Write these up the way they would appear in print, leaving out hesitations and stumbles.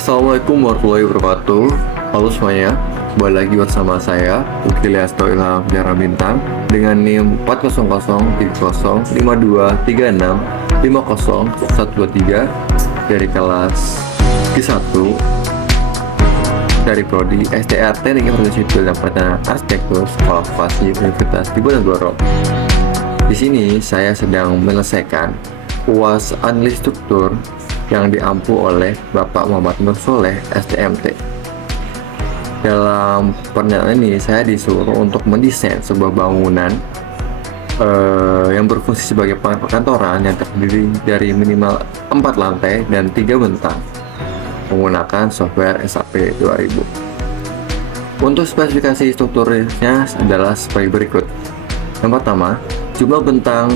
Assalamualaikum warahmatullahi wabarakatuh. Halo semuanya, kembali lagi bersama saya Uki Liasto Ilham Jara Bintang dengan NIM 400305236501123 dari kelas Q1 dari Prodi STR Teknik Informasi Sipil dan Perencanaan Arsitektur Sekolah Vokasi Universitas Diponegoro. Di sini saya sedang menyelesaikan UAS Analisis Struktur yang diampu oleh Bapak Muhammad Nur Soleh, STMT. Dalam pernyataan ini, saya disuruh untuk mendesain sebuah bangunan yang berfungsi sebagai perkantoran yang terdiri dari minimal 4 lantai dan 3 bentang menggunakan software SAP 2000. Untuk spesifikasi strukturnya adalah sebagai berikut. Yang pertama, jumlah bentang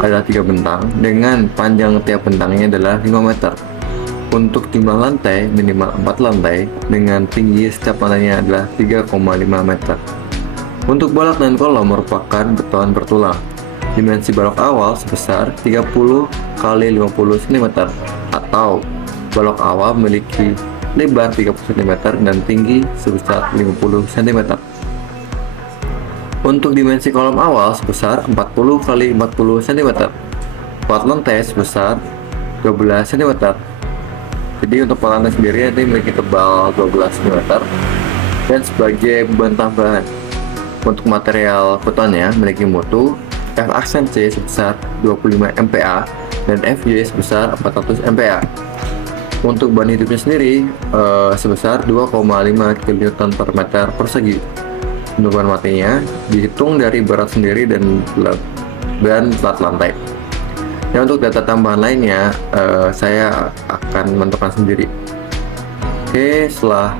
adalah 3 bentang dengan panjang tiap bentangnya adalah 5 meter. Untuk jumlah lantai minimal 4 lantai dengan tinggi setiap lantainya adalah 3,5 meter. Untuk balok dan kolom merupakan beton bertulang. Dimensi balok awal sebesar 30 x 50 cm atau balok awal memiliki lebar 30 cm dan tinggi sebesar 50 cm. Untuk dimensi kolom awal sebesar 40 x 40 cm. Plat lantai sebesar 12 cm. Jadi untuk plat lantai sendiri ini memiliki tebal 12 cm. Dan sebagai beban tambahan, untuk material betonnya memiliki mutu F-aksen-C sebesar 25 MPa dan FY sebesar 400 MPa. Untuk bahan hidupnya sendiri sebesar 2,5 kN per meter persegi. Untuk bahan matinya dihitung dari berat sendiri dan plat lantai. Dan untuk data tambahan lainnya saya akan menentukan sendiri. Oke, setelah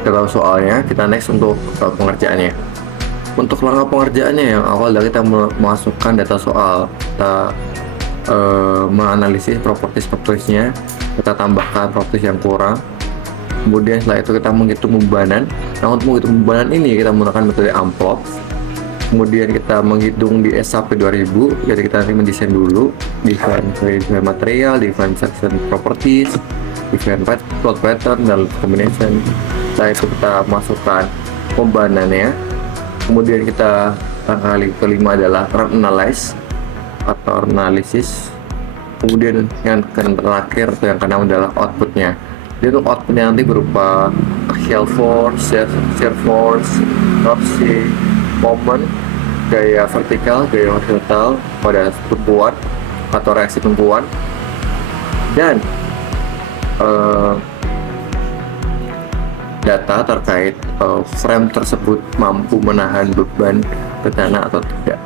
kita tahu soalnya, kita next untuk pengerjaannya. Untuk langkah pengerjaannya yang awal adalah kita memasukkan data soal, kita menganalisis properties-nya, kita tambahkan properties yang kurang. Kemudian setelah itu kita menghitung bebanan. Nah, untuk menghitung bebanan ini kita menggunakan metode amplop. Kemudian kita menghitung di SAP 2000. Jadi kita nanti mendesain dulu define material, define section properties, define plot pattern dan combination. Setelah itu kita masukkan bebanannya. Kemudian kita langkah kelima adalah run analyze atau analisis. Kemudian yang terakhir atau yang keenam adalah outputnya. Jadi untuk outputnya nanti berupa axial force, shear force, torsi, moment, gaya vertikal, gaya horizontal pada tumpuan atau reaksi tumpuan, dan data terkait frame tersebut mampu menahan beban bencana atau tidak.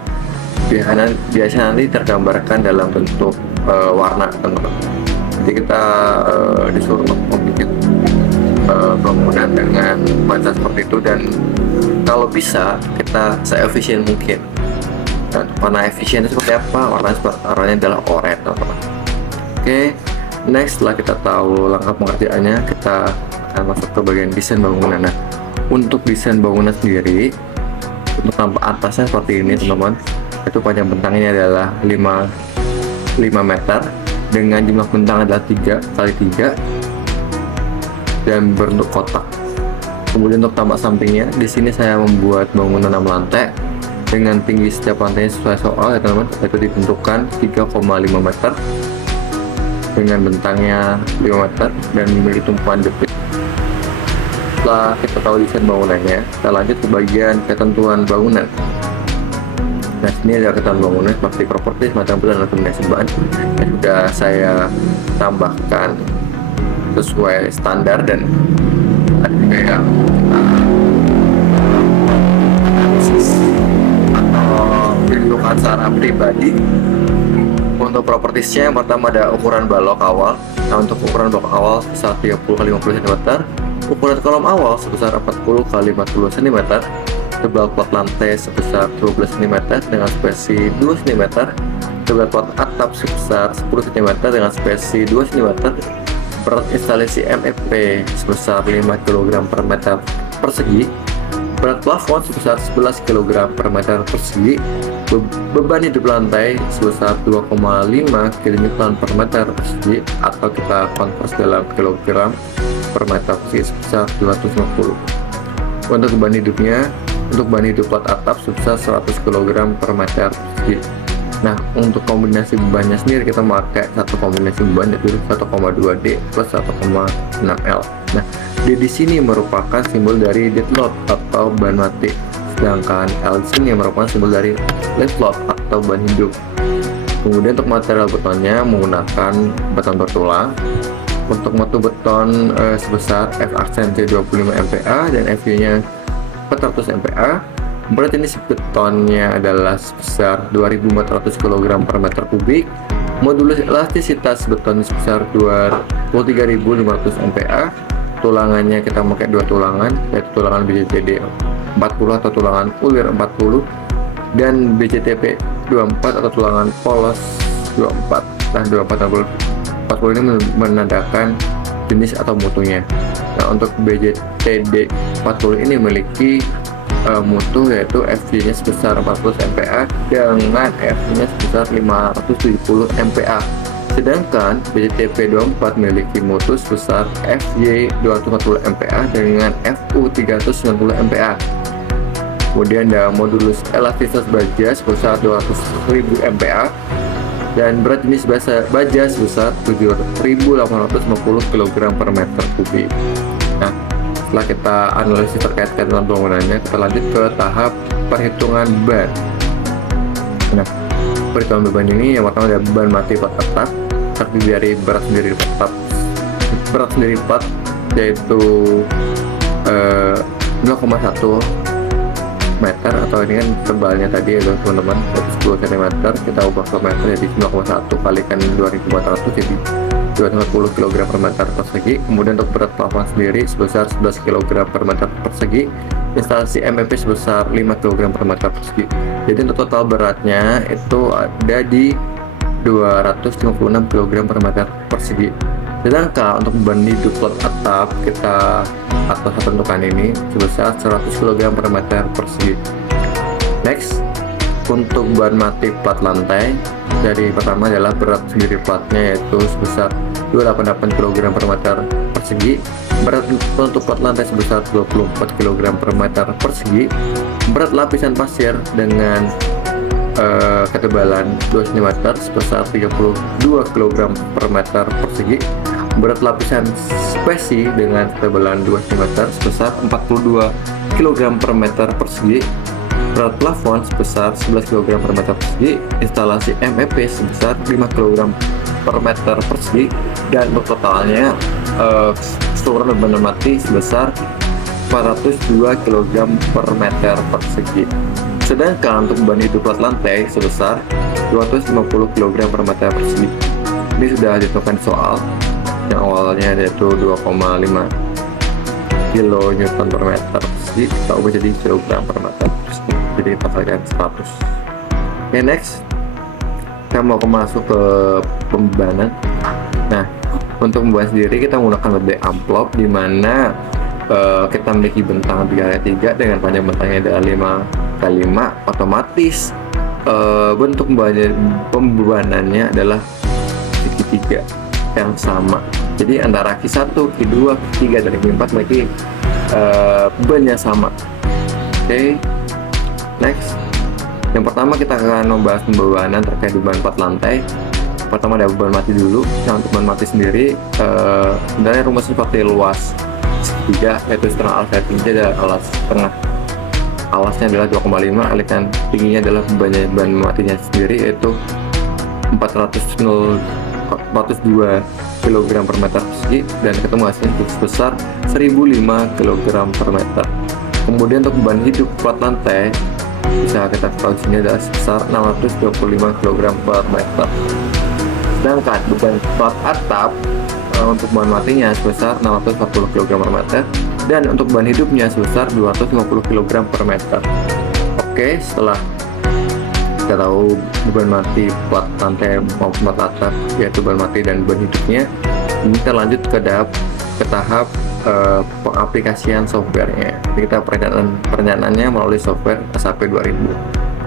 Biasanya nanti tergambarkan dalam bentuk warna, teman-teman. Jadi kita disuruh untuk membuat bangunan dengan baca seperti itu, dan kalau bisa kita se-efisien mungkin. Dan warna efisien itu seperti apa? Warnanya adalah oranye, teman-teman. Oke, next setelah kita tahu langkah pengerjaannya, kita akan masuk ke bagian desain bangunan. Nah, untuk desain bangunan sendiri, untuk tampak atasnya seperti ini, teman-teman. Itu panjang bentangnya adalah 5 meter dengan jumlah bentang adalah 3 x 3 dan berbentuk kotak. Kemudian untuk tampak sampingnya, di sini saya membuat bangunan 6 lantai dengan tinggi setiap lantainya sesuai soal, ya teman-teman. Itu ditentukan 3,5 meter dengan bentangnya 5 meter dan memiliki tumpuan debit. Setelah kita tahu desain bangunannya, kita lanjut ke bagian ketentuan bangunan. Nah, sini ada ketentuan bangunan seperti properties, material, dan kombinasi bahan yang sudah saya tambahkan sesuai standar, dan ada juga yang atau perlindungan secara pribadi. Untuk propertiesnya, yang pertama ada ukuran balok awal. Nah, untuk ukuran balok awal sebesar 30 x 50 cm, ukuran kolom awal sebesar 40 x 50 cm, tebal plat lantai sebesar 12 cm dengan spesi 2 cm, tebal plat atap sebesar 10 cm dengan spesi 2 cm, berat instalasi MFP sebesar 5 kg per meter persegi, berat plafon sebesar 11 kg per meter persegi, beban hidup lantai sebesar 2,5 kN per meter persegi, atau kita konvers dalam kilogram per meter persegi sebesar 250. Untuk beban hidupnya, untuk beban hidup plat atap sebesar 100 kg per meter persegi. Nah, untuk kombinasi bebannya sendiri kita memakai satu kombinasi beban yaitu 1,2D plus 1,6L. Nah, D di sini merupakan simbol dari dead load atau ban mati, sedangkan L di sini merupakan simbol dari live load atau ban hidup. Kemudian untuk material betonnya menggunakan beton bertulang. Untuk mutu beton sebesar F aksensi 25 MPa dan FY-nya 400 MPa. Berat jenis betonnya adalah sebesar 2.400 kg per meter kubik. Modulus elastisitas beton sebesar 23.500 MPa. Tulangannya kita pakai dua tulangan, yaitu tulangan BCTD 40 atau tulangan ulir 40 dan BCTP 24 atau tulangan polos 24. Nah, 24 atau 40 ini menandakan jenis atau mutunya. Nah, untuk BCTD 40 ini memiliki mutu yaitu FY-nya sebesar 40 MPa dengan FY-nya sebesar 570 MPa. Sedangkan BCTP 24 memiliki mutu sebesar FY 240 MPa dengan FU 390 MPa. Kemudian ada modulus elastisitas baja sebesar 200.000 MPa dan berat jenis baja sebesar 7.850 kg per meter kubik. Nah, setelah kita analisis terkait dengan bangunannya, kita lanjut ke tahap perhitungan beban. Nah, perhitungan beban ini yang pertama ada beban mati plat atap, terdiri dari berat sendiri plat yaitu 0,1 meter, atau ini kan tebalnya tadi ya teman-teman 10 cm, kita ubah ke meter jadi 0,1 kalikan 2.400 jadi 240 kg per meter persegi. Kemudian untuk berat plafon sendiri sebesar 11 kg per meter persegi, instalasi MEP sebesar 5 kg per meter persegi. Jadi untuk total beratnya itu ada di 256 kg per meter persegi. Sedangkan untuk beban hidup plat atap kita atas tentukan ini sebesar 100 kg per meter persegi. Next, untuk beban mati plat lantai, dari pertama adalah berat sendiri platnya yaitu sebesar 288 kg per meter persegi. Berat untuk plat lantai sebesar 24 kg per meter persegi. Berat lapisan pasir dengan ketebalan 2 cm sebesar 32 kg per meter persegi. Berat lapisan spesi dengan ketebalan 2 cm sebesar 42 kg per meter persegi. Berat plafon sebesar 11 kg per meter persegi, instalasi MEP sebesar 5 kg per meter persegi, dan untuk totalnya keseluruhan beban mati sebesar 402 kg per meter persegi. Sedangkan untuk beban hidup plat lantai sebesar 250 kg per meter persegi. Ini sudah ditentukan soal yang awalnya yaitu 2,5 kN per meter persegi, kita ubah jadi kilogram per meter persegi, jadi kita kalikan 100. Oke, next kita mau masuk ke pembebanan. Nah, untuk membeban sendiri kita menggunakan bebek amplop, di mana kita memiliki bentang 3x3 dengan panjang bentangnya adalah 5x5. Otomatis bentuk pembebanannya adalah segitiga yang sama. Jadi antara Q1, Q2, Q3 dan Q4 memiliki beban yang sama. Oke, next. Yang pertama kita akan membahas pembebanan terkait beban plat lantai. Pertama ada beban mati dulu. Nah, untuk beban mati sendiri sebenarnya rumusnya seperti luas segitiga, yaitu setengah alas tinggi adalah alas setengah. Alasnya adalah 2,5 kalikan tingginya adalah beban matinya sendiri yaitu 402 kg per meter persegi, dan ketemu hasilnya sebesar 1005 kg per meter. Kemudian untuk beban hidup plat lantai bisa kita ketahui sini adalah sebesar 625 kg per meter. Sedangkan beban plat atap untuk beban matinya sebesar 640 kg per meter, dan untuk beban hidupnya sebesar 250 kg per meter. Oke, setelah kita tahu beban mati plat lantai maupun plat atap yaitu beban mati dan beban hidupnya, ini kita lanjut ke tahap pengaplikasian softwarenya. Jadi kita perencanaannya melalui software SAP 2000.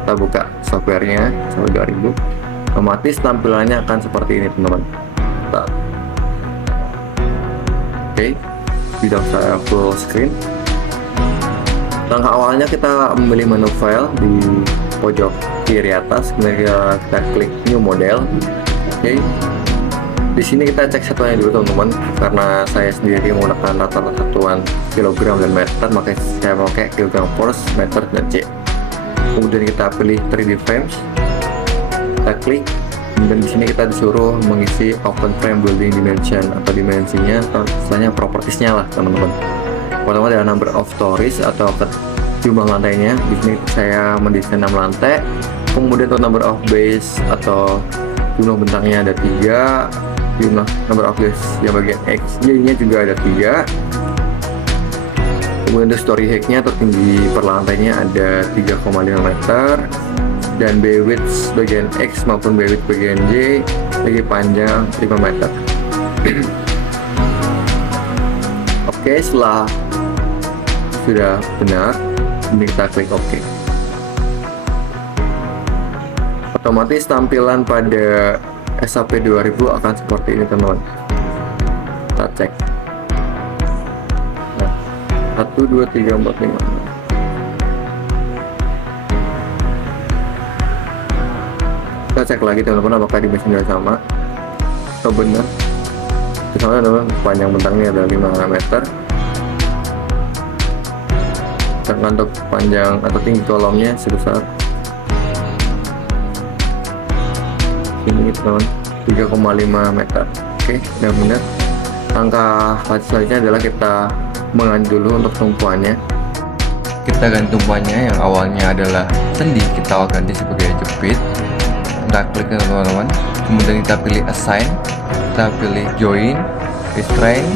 Kita buka softwarenya SAP 2000, otomatis tampilannya akan seperti ini teman-teman. Oke, tidak saya full screen. Langkah awalnya kita memilih menu file di pojok kiri atas, kemudian kita klik new model. Oke, di sini kita cek satuannya dulu teman-teman, karena saya sendiri menggunakan rata-rata satuan kilogram dan meter, maka saya pakai kilogram force, meter, dan C. Kemudian kita pilih 3D frames, kita klik, dan di sini kita disuruh mengisi open frame building dimension atau dimensinya, atau istilahnya propertiesnya lah teman-teman. Pertama adalah number of stories atau jumlah lantainya. Di sini saya mendesain 6 lantai. Kemudian untuk number of base atau jumlah bentangnya ada 3. Jumlah number of base yang bagian X, Y-nya juga ada 3. Kemudian untuk story height-nya atau tinggi per lantainya ada 3,5 meter. Dan bay width bagian X maupun bay width bagian Y segi panjang 5 meter. Oke, setelah sudah benar, ini kita klik OK. Otomatis tampilan pada SAP 2000 akan seperti ini teman-teman. Kita cek. Nah, 1, 2, 3, 4, 5. Kita cek lagi teman-teman apakah dimensinya sama atau benar. Misalnya teman-teman, panjang bentangnya adalah 5 meter. Sedangkan untuk panjang atau tinggi kolomnya sebesar ini teman, 3,5 meter. Oke, sudah benar. Langkah selanjutnya adalah kita mengganti dulu untuk tumpuannya. Kita ganti tumpuannya yang awalnya adalah sendi, kita ganti sebagai jepit. Kita klik teman-teman, kemudian kita pilih assign, kita pilih join, restrain,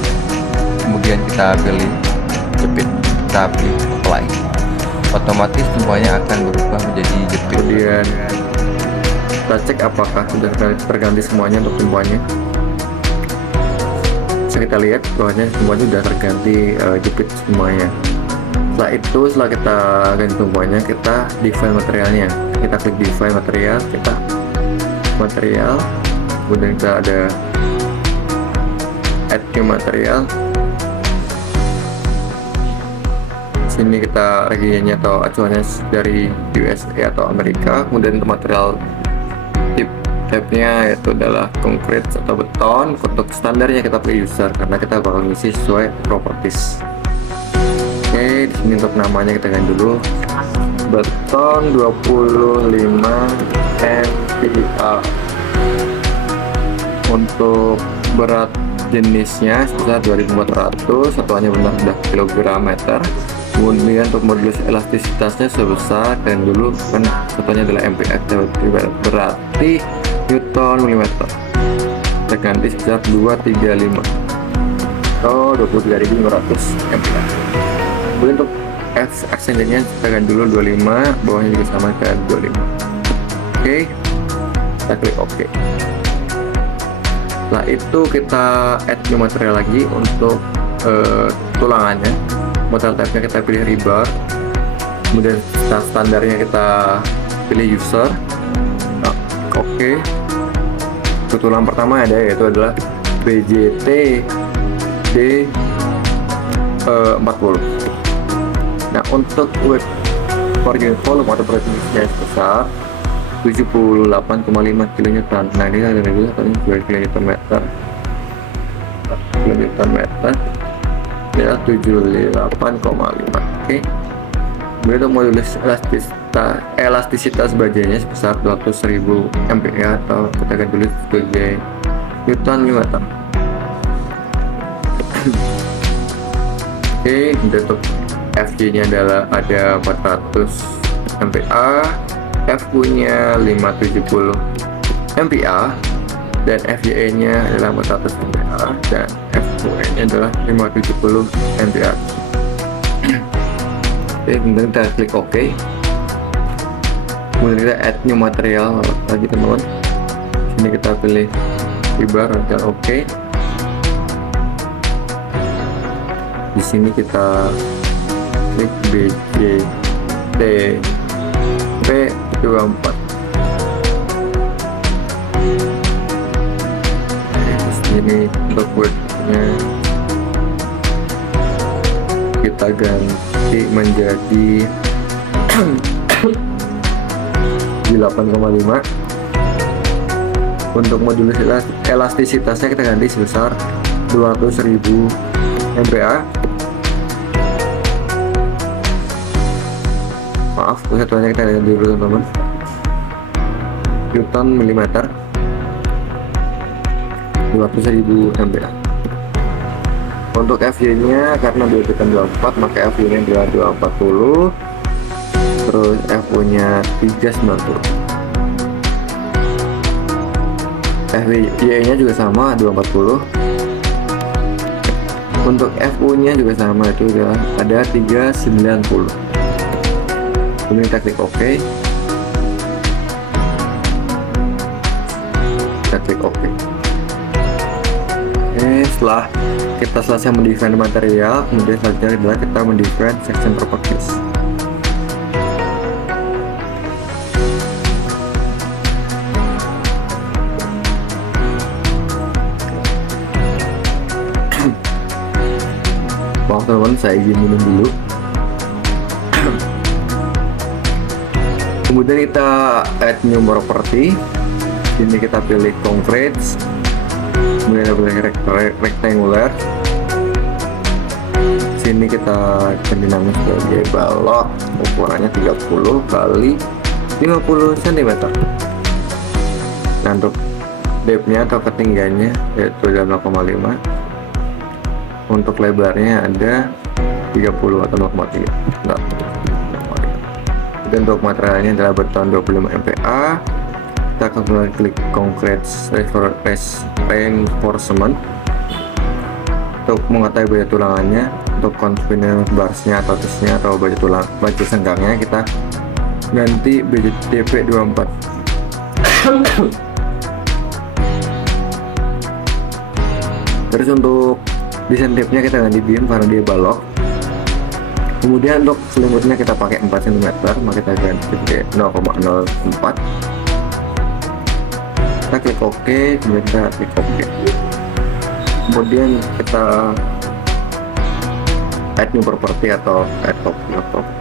kemudian kita pilih jepit, kita pilih apply. Otomatis tumpuannya akan berubah menjadi jepit. Kemudian kita cek apakah sudah terganti semuanya untuk tumpuannya. Bisa kita lihat bahwanya tumpuannya sudah terganti jepit semuanya. Setelah itu, setelah kita ganti tumpuannya, kita define materialnya. Kita klik define material, kita material, kemudian kita ada add new material. Sini kita reginya atau acuannya dari USA atau Amerika. Kemudian untuk material type-nya yaitu adalah concrete atau beton. Untuk standarnya kita pilih user karena kita bakal ngisi sesuai properties. Oke, di sini untuk namanya kita ganti dulu. Beton 25 MPa. Untuk berat jenisnya sebesar 2400, satuannya benar sudah kilogram meter. Kemudian untuk modulus elastisitasnya sebesar, dan dulu kan satuannya adalah MPa, berarti Newton milimeter. Kita ganti sebesar 235 atau 23.500 MPa. Kemudian untuk extensionnya kita ganti dulu 25, bawahnya juga sama kayak 25. Oke, kita klik OK. Setelah itu kita add new material lagi untuk tulangannya. Model type-nya kita pilih rebar, kemudian standarnya kita pilih user. Nah, oke. Tulang pertama ada, yaitu adalah BJT D40. Nah, untuk weight per unit volume atau berat jenisnya sebesar 78,5 kN. Nah, ini ada dulu katanya 2 kN meter ya 78,5. Oke. Kemudian untuk modulus elastisitas bajanya sebesar 200.000 MPa atau kita ganti dulu sebagai Newton milimeter. Oke, untuk FG nya adalah ada 400 MPa, FU nya 570 MPa, dan FYE nya adalah 400 MPa, dan FUE nya adalah 570 MPa. Oke, kemudian kita klik OK. Kemudian kita add new material lagi teman-teman. Sini kita pilih rebar dan OK. Di sini kita klik BJTP24. Ini untuk wordnya kita ganti menjadi di 8,5. Untuk modulus elastisitasnya kita ganti sebesar 200.000 MPa. Maaf, kesatuannya kita ganti dulu teman-teman, Newton milimeter, 200.000 MPa. Untuk FY nya karena dia tekan 24 maka FY nya adalah 240, terus FO nya 390. FY nya juga sama 240. Untuk FU nya juga sama, itu udah ada 390. Kemudian kita klik OK. Kita klik OK. Setelah kita selesai mendefine material, kemudian selanjutnya adalah kita mendefine section properties. Maaf teman-teman, saya izin minum dulu. Kemudian kita add new property. Ini kita pilih concrete. Kemudian kita pilih rectangular. Sini kita dinamakan sebagai balok. Ukurannya 30 kali 50 cm. Nah, untuk depth-nya atau ketinggiannya yaitu 0,5. Untuk lebarnya ada 30 atau 0,3. Dan untuk materialnya adalah beton 25 MPa. Kita akan klik concrete reinforcement untuk mengetahui baja tulangannya. Untuk confidence barsnya atau tisnya atau baja senggangnya kita ganti BJTP24. Terus untuk desain tipnya kita ganti beam karena dia balok. Kemudian untuk selimutnya kita pakai 4 cm, maka kita ganti ke 0,04. Kita klik OK, kemudian kita klik OK. Kemudian kita add new property atau add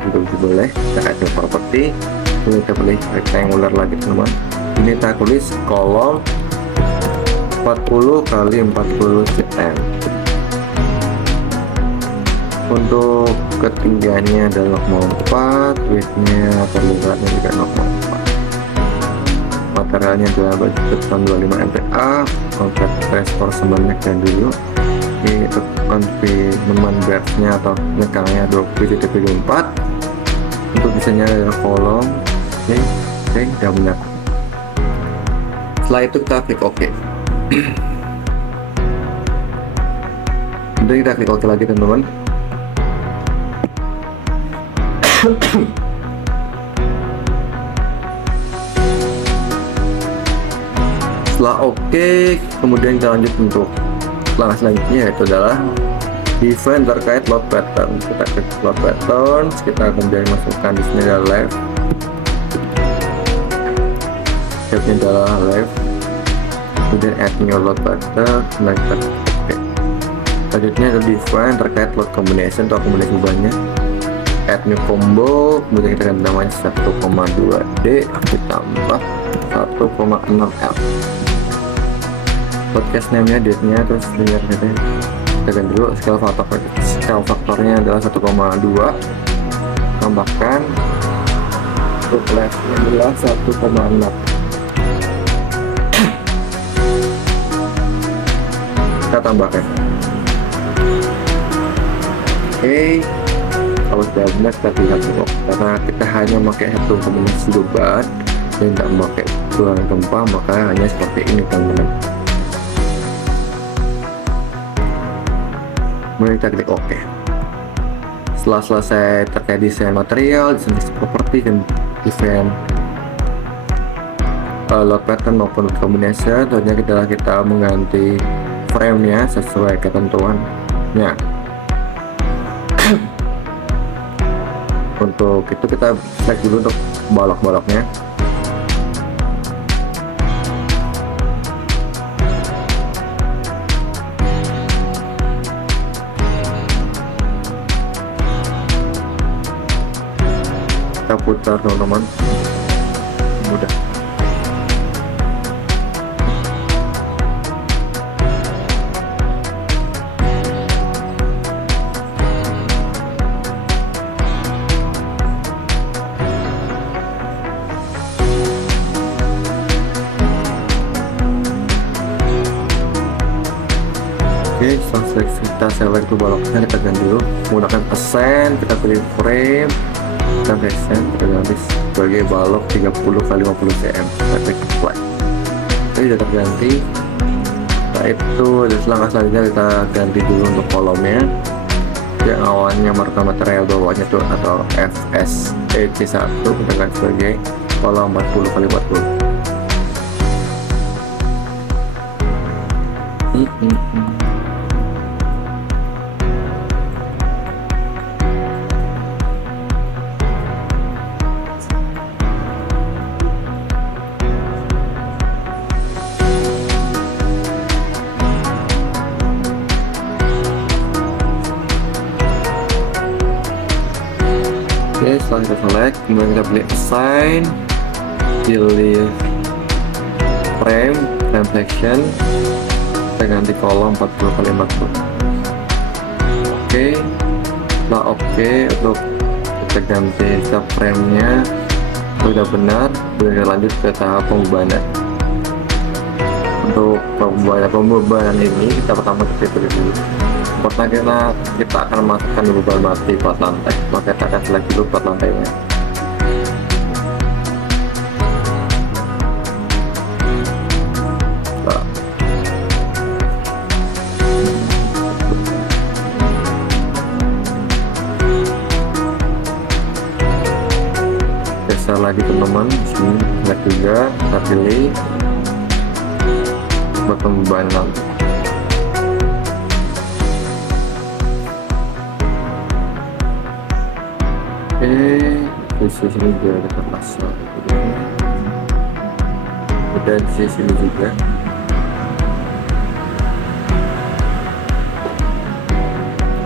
itu boleh. Kita add new property, kemudian kita pilih rectangular lagi teman. Ini kita tulis kolom 40 kali 40 cm. Untuk ketinggiannya adalah 0,4, width-nya atau lebarnya juga 0,4. Materialnya adalah beton 25 MPa. Concrete reinforcement dan dulu. Ini untuk confidence barsnya atau nekangnya 20/4. Untuk desainnya adalah kolom. Oke, sudah benar. Setelah itu kita klik OK. Kemudian kita klik OK lagi teman-teman. Setelah OK, kemudian kita lanjut untuk langkah selanjutnya, yaitu adalah define terkait load pattern. Kita klik load pattern, kita kemudian masukkan di sini adalah left, stepnya adalah left, kemudian add new load pattern, dan kita OK. Selanjutnya adalah define terkait load combination atau kombinasi banyak. Add new combo, kemudian kita ganti namanya 1,2D ditambah 1,6L. Podcast name-nya, date-nya, terus lihat gitu. Kita ganti dulu scale faktornya adalah 1,2, tambahkan untuk left-nya adalah 1,6. Kita tambahkan. Oke. Kalau sudah benar kita lihat dulu, karena kita hanya memakai satu kombinasi beban dan tidak memakai tulang gempa, maka hanya seperti ini teman-teman. Kemudian kita klik OK. Setelah selesai terkait desain material, desain properti, dan desain load pattern maupun combination, tentunya kita mengganti frame-nya sesuai ketentuannya. Untuk itu kita select dulu untuk balok-baloknya. Kita putar teman-teman, mudah. Oke, setelah kita select tuh baloknya, kita ganti dulu menggunakan ascend. Kita pilih frame, kita ascend, kita ganti sebagai balok 30 kali 50 cm. Kita klik apply. Oke, sudah terganti. Setelah itu langkah selanjutnya kita ganti dulu untuk kolomnya. Yang awalnya marka material bawahnya tuh atau FSEC1, kita ganti sebagai kolom 40 kali 40. Oke, setelah kita select, kemudian kita pilih assign, pilih frame section, kita ganti kolom 40 kali 40. Oke, setelah oke, untuk kita ganti subframe-nya sudah benar. Kemudian kita lanjut ke tahap pembebanan. Untuk pembebanan ini kita pertama kita pilih dulu. Pertama kita akan masukkan beban mati plat lantai, maka kita akan select dulu plat lantainya. Geser lagi teman-teman, sini select juga, kita pilih buat pembebanan. Di sini juga kita pasang, dan di sini juga.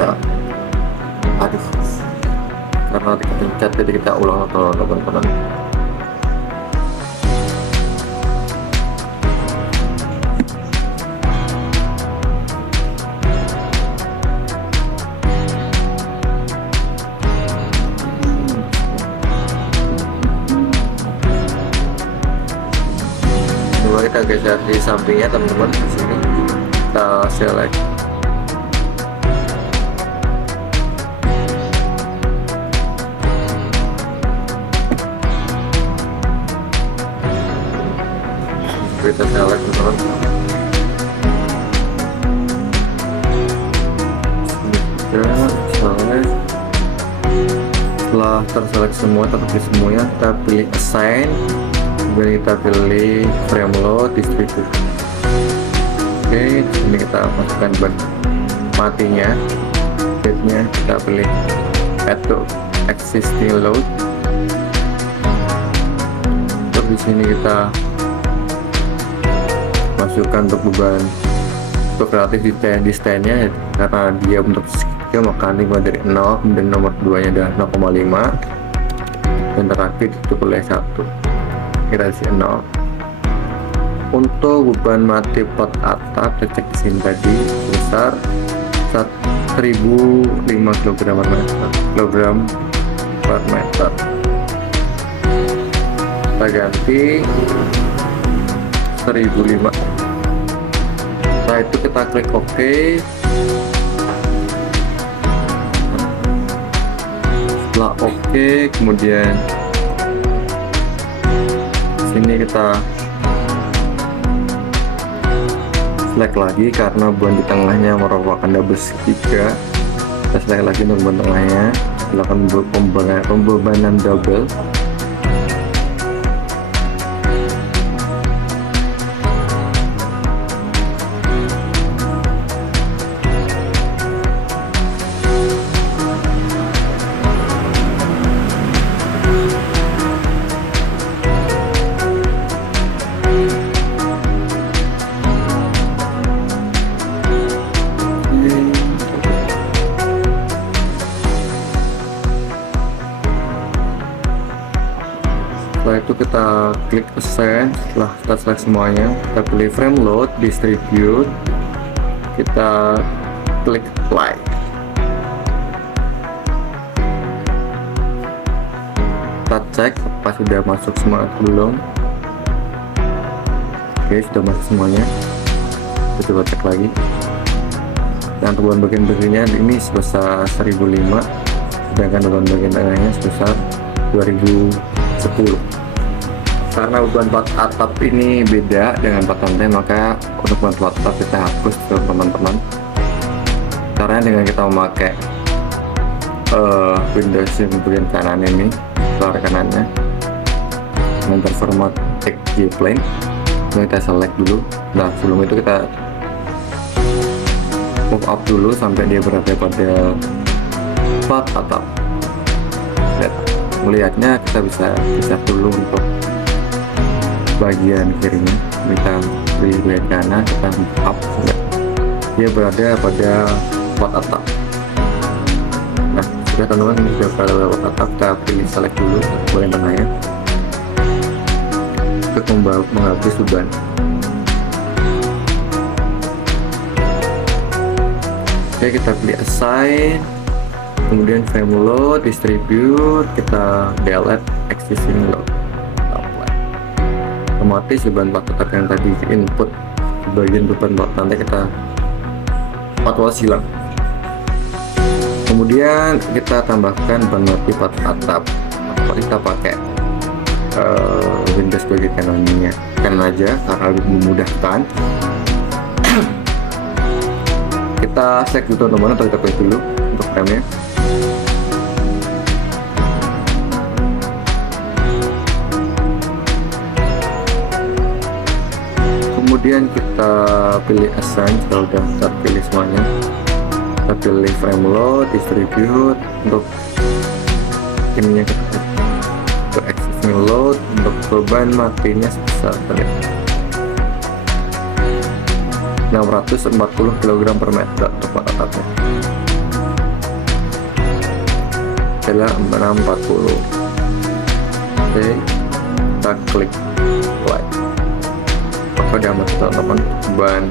Nah, aduh, karena kepencet jadi kita ulang teman-teman. Kita geser di sampingnya teman-teman, di sini kita select. Kita select teman-teman. Setelah terselect semua, terpilih semuanya, kita pilih assign. Kemudian kita pilih frame load distribute. Oke, ini kita masukkan ban matinya, bednya kita pilih add to existing load. Terus di sini kita masukkan untuk beban untuk relatif di stand-nya, karena dia untuk skill maka dimulai dari 0, kemudian nomor 2 nya adalah 0,5, dan terakhir itu oleh 1. Kita isi 0. Untuk beban mati pot atap, kita cek di sini tadi besar 1005 kg per meter. Kita ganti 1005. Setelah itu kita klik OK. Setelah OK, kemudian ini kita select lagi karena ban di tengahnya merupakan double 3. Kita select lagi untuk ban tengahnya, lakukan pembebanan double. klik assign. Setelah kita select semuanya, kita pilih frame load, distribute, kita klik apply. Kita cek apa sudah masuk semua atau belum. Oke, sudah masuk semuanya. Kita coba cek lagi. Dan beban bagian berinya ini sebesar 1005, sedangkan beban bagian tengahnya sebesar 2010. Karena beban plat atap ini beda dengan plat lantai, maka untuk beban plat atap kita hapus teman-teman. Caranya dengan kita memakai Windows yang bagian kanan ini, keluar kanannya dengan terformat XJ plane. Kita select dulu. Nah, sebelum itu kita move up dulu sampai dia berada pada plat atap. Melihatnya kita bisa dulu untuk bagian kirinya. Kita di bagian kanan, kita move up sampai dia berada pada plat atap. Nah, sudah teman-teman, ini sudah berada pada plat atap. Kita pilih select dulu bagian tengahnya untuk menghapus beban. Oke, kita pilih assign, kemudian frame load, distribute, kita delete existing load, apply. Otomatis beban plat atap yang tadi input bagian beban plat lantai kita otomatis hilang. Kemudian kita tambahkan ban mati plat atap. Kita pakai Windows bagian kanannya kanan aja karena lebih memudahkan. Kita select dulu teman-teman, atau kita klik dulu untuk frame-nya. Kemudian kita pilih assign. Kalau udah kita pilih semuanya, kita pilih frame load, distribute, untuk ininya kita ke existing load, untuk beban matinya sebesar 640 kg per meter untuk plat atapnya. Adalah 640. Oke, kita klik apply. Maka udah masuk teman-teman beban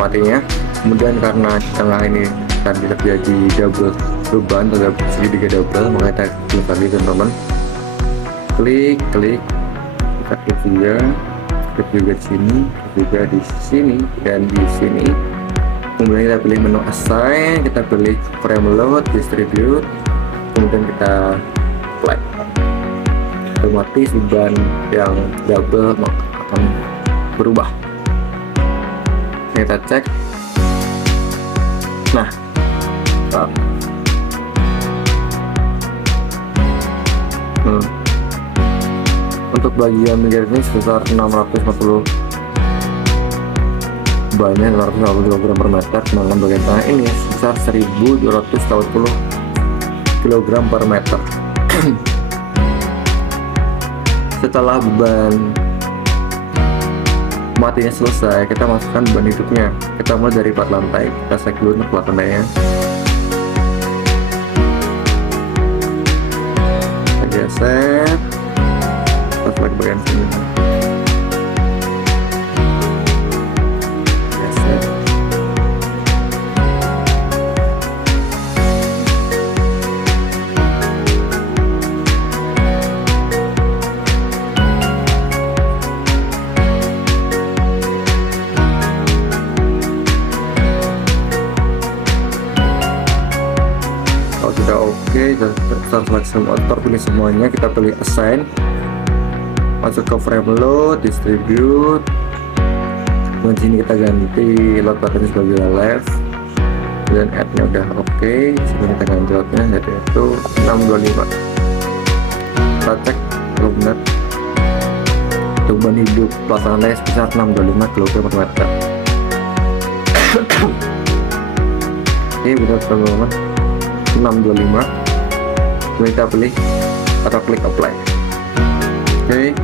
matinya. Kemudian karena tengah ini tadi terjadi double beban atau segitiga double, maka kita klik lagi teman-teman. Klik, kita klik juga di sini, juga di sini, dan di sini. Kemudian kita pilih menu assign, kita pilih frame load, distribute, kemudian kita apply. Otomatis beban yang double akan berubah. Kita cek. Nah, untuk bagian pinggir ini sebesar 640 banyak 650 kg per meter, sedangkan bagian tengah ini sebesar 1240 kg per meter. Setelah beban matinya selesai, kita masukkan beban hidupnya. Kita mulai dari plat lantai, kita select dulu untuk plat lantainya. Kita geser, kita select bagian sini. Geser. Sudah oke, dan kita select semua, terpilih semuanya, kita pilih assign, masuk ke frame load, distribute, dan sini kita ganti load button sebagai left, dan add-nya udah oke. Sini kita ganti loadnya, jadi itu 625. Kita cek kalau benar. Beban hidup plat lantai sebesar 625 kg per meter. Oke, benar teman-teman, 625. Kemudian kita pilih atau klik apply. Oke,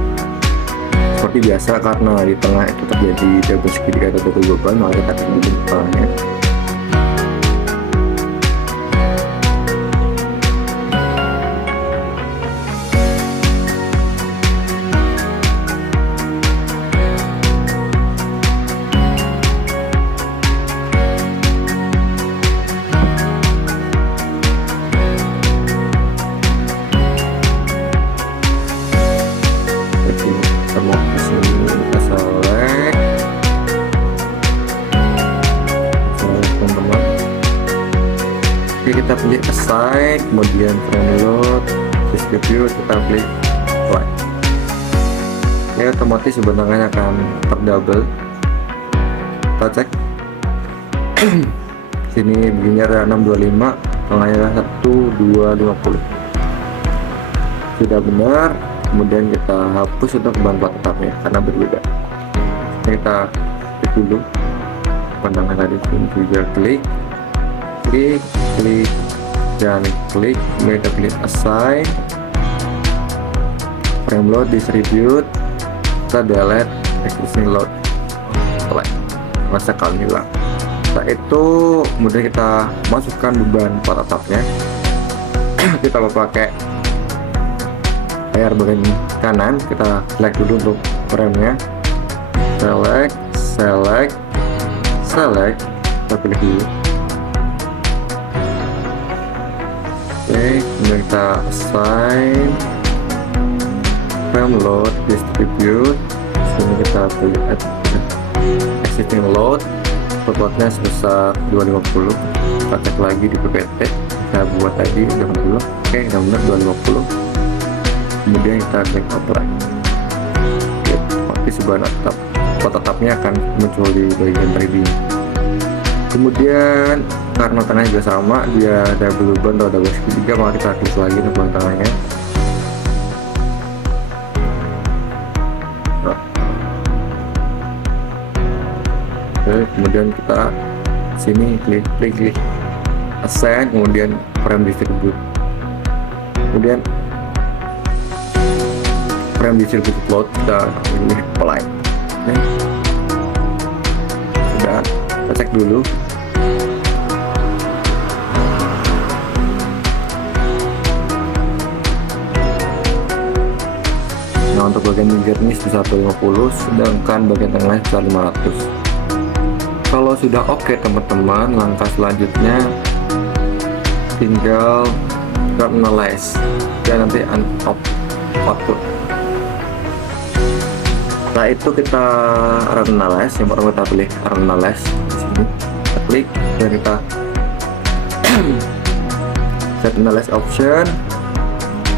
seperti biasa karena di tengah itu terjadi double segitiga atau double beban, maka kita akan bikin kepalanya. select teman-teman. Oke, kita pilih assign, kemudian frame load, distribute, kita pilih apply. Ini otomatis sebenarnya akan terdouble. Kita cek sini begini ada 625, tengahnya 1250. Sudah benar. Kemudian kita hapus untuk bahan tetapnya karena berbeda. Kita klik dulu pandangan tadi, juga klik dan klik, kemudian kita klik assign, frame load, distribute, kita delete existing load, apply, masa kalian hilang. Setelah itu kemudian kita masukkan beban tetapnya. Kita mau pakai layar bagian kanan, kita select dulu untuk frame-nya, select, kita pilih dulu. Oke, kemudian kita assign, frame load, distribute, sini kita pilih existing load, bobotnya sebesar 250. Kita cek lagi di PPT, kita buat tadi 250. Oke, udah benar 250. Kemudian kita klik apply. Oke, sebuah tetapnya akan muncul di bagian 3D. Kemudian karena tengahnya juga sama, dia double beban atau double segitiga, maka kita klik lagi untuk bagian tengahnya. Oke, kemudian kita sini klik assign, kemudian frame distribute, kemudian frame distribute load, kita pilih apply. Oke, sudah, kita cek dulu. Nah, untuk bagian pinggir ini sebesar 250, sedangkan bagian tengah sebesar 500. Kalau sudah oke teman-teman, langkah selanjutnya tinggal analyze dan nanti output. Setelah itu kita analyze, yang pertama kita pilih analyze di sini, kita klik dan kita set analyze option,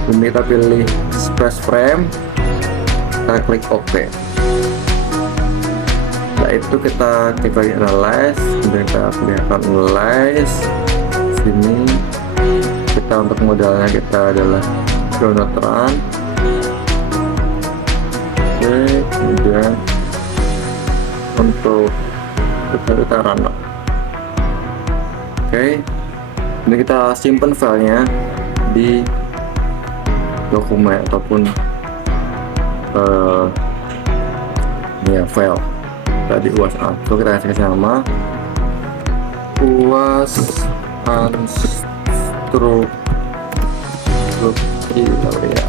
kemudian kita pilih space frame, kita klik OK. Setelah itu kita klik lagi analyze, kemudian kita pilih analyze. Sini kita untuk modalnya kita adalah download run. Oke, kemudian untuk kita run. Oke, ini kita simpan filenya di dokumen ataupun ya file tadi UAS. So kita kasih nama UAS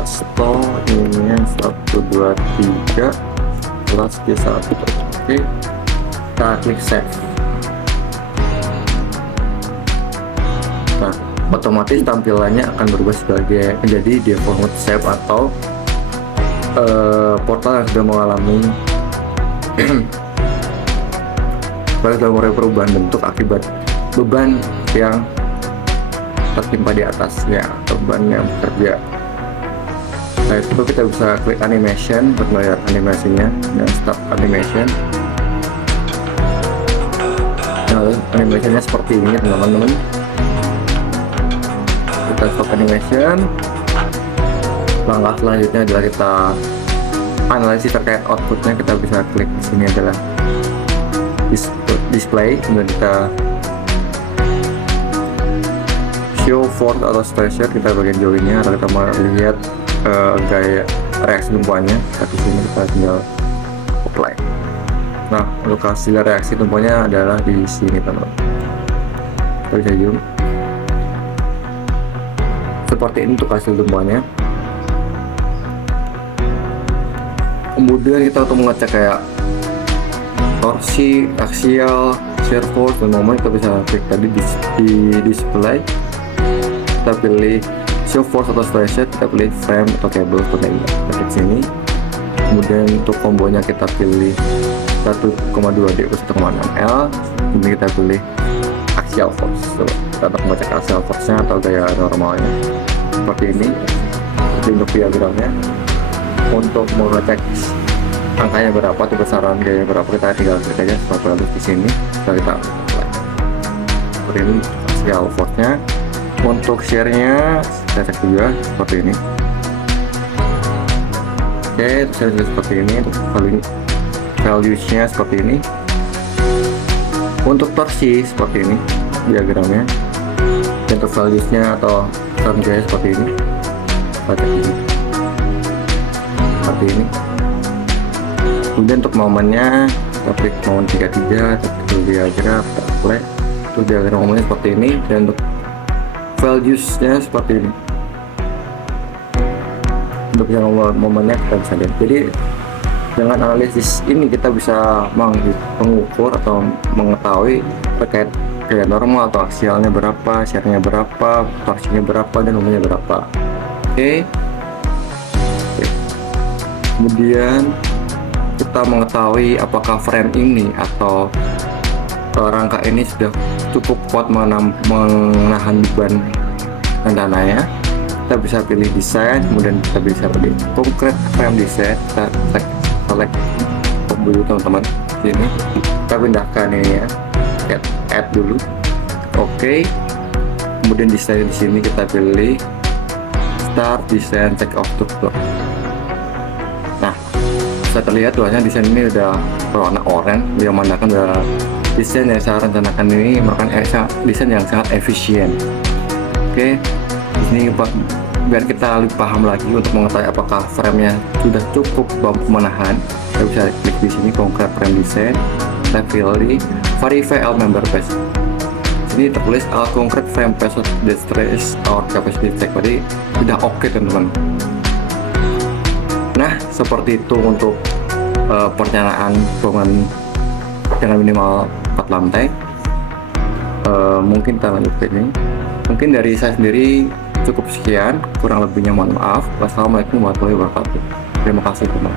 store ini 123 kelas G1. Oke, kita klik save. Nah, otomatis tampilannya akan berubah menjadi default save atau portal yang sudah mengalami perubahan bentuk akibat beban yang tertimpa di atasnya, beban yang bekerja. Nah, itu kita bisa klik animation untuk melihat animasinya dan start animation. Nah, animasinya seperti ini teman-teman. Kita stop animation. Langkah selanjutnya adalah kita analisis terkait outputnya. Kita bisa klik di sini adalah display, kemudian kita show force atau pressure, kita bagian joinnya atau kita mau lihat gaya reaksi tumpuannya. Di sini kita tinggal apply. Nah, untuk hasil reaksi tumpuannya adalah di sini teman-teman. Kita bisa zoom seperti ini untuk hasil tumpuannya. Kemudian kita untuk mengecek kayak torsi, axial, shear force dan moment, kita bisa klik tadi di display, kita pilih show force atau pressure, kita pilih frame atau cable, kita klik sini. Kemudian untuk kombonya kita pilih 1,2D ke 1,6L. Kemudian kita pilih axial force. Kita untuk mengecek axial force-nya atau gaya normalnya seperti ini. Jadi untuk diagramnya, untuk mengecek angkanya berapa atau besaran gaya berapa, kita tinggal klik aja seperti di sini. Kita apply. Seperti ini axial force-nya. Untuk share-nya saya cek juga seperti ini. Oke, terus saya seperti ini. Untuk values-nya seperti ini. Untuk torsi seperti ini diagramnya. Untuk values-nya atau termnya seperti ini. Kita cek ini. Seperti ini. Kemudian untuk momennya kita klik momen 33, kita diagram, kita apply. Terus diagram momennya seperti ini, dan untuk values-nya seperti ini. Untuk yang momennya kita bisa lihat. Jadi dengan analisis ini kita bisa mengukur atau mengetahui terkait gaya normal atau aksialnya berapa, share-nya berapa, torsinya berapa, dan momennya berapa. Oke. Kemudian kita mengetahui apakah frame ini atau rangka ini sudah cukup kuat menahan beban dananya. Kita bisa pilih desain, kemudian kita bisa pilih concrete frame design. Kita select dulu teman-teman. Sini kita pindahkan ini ya, add dulu. Oke. Kemudian desain di sini kita pilih start design take off to floor. Nah, bisa terlihat tuanya desain ini udah berwarna oranye, yang menandakan udah desain yang saya rencanakan ini merupakan desain yang sangat efisien. Oke, di sini biar kita lebih paham lagi untuk mengetahui apakah frame-nya sudah cukup mampu menahan, kita bisa klik di sini concrete frame design, kita pilih verify all member base. Sini tertulis all concrete frame base that stress our capacity check. Jadi sudah oke teman-teman. Nah, seperti itu untuk perencanaan bangunan dengan minimal 4 lantai. Mungkin kita lanjut ke ini. Mungkin dari saya sendiri cukup sekian, kurang lebihnya mohon maaf. Wassalamualaikum warahmatullahi wabarakatuh. Terima kasih teman.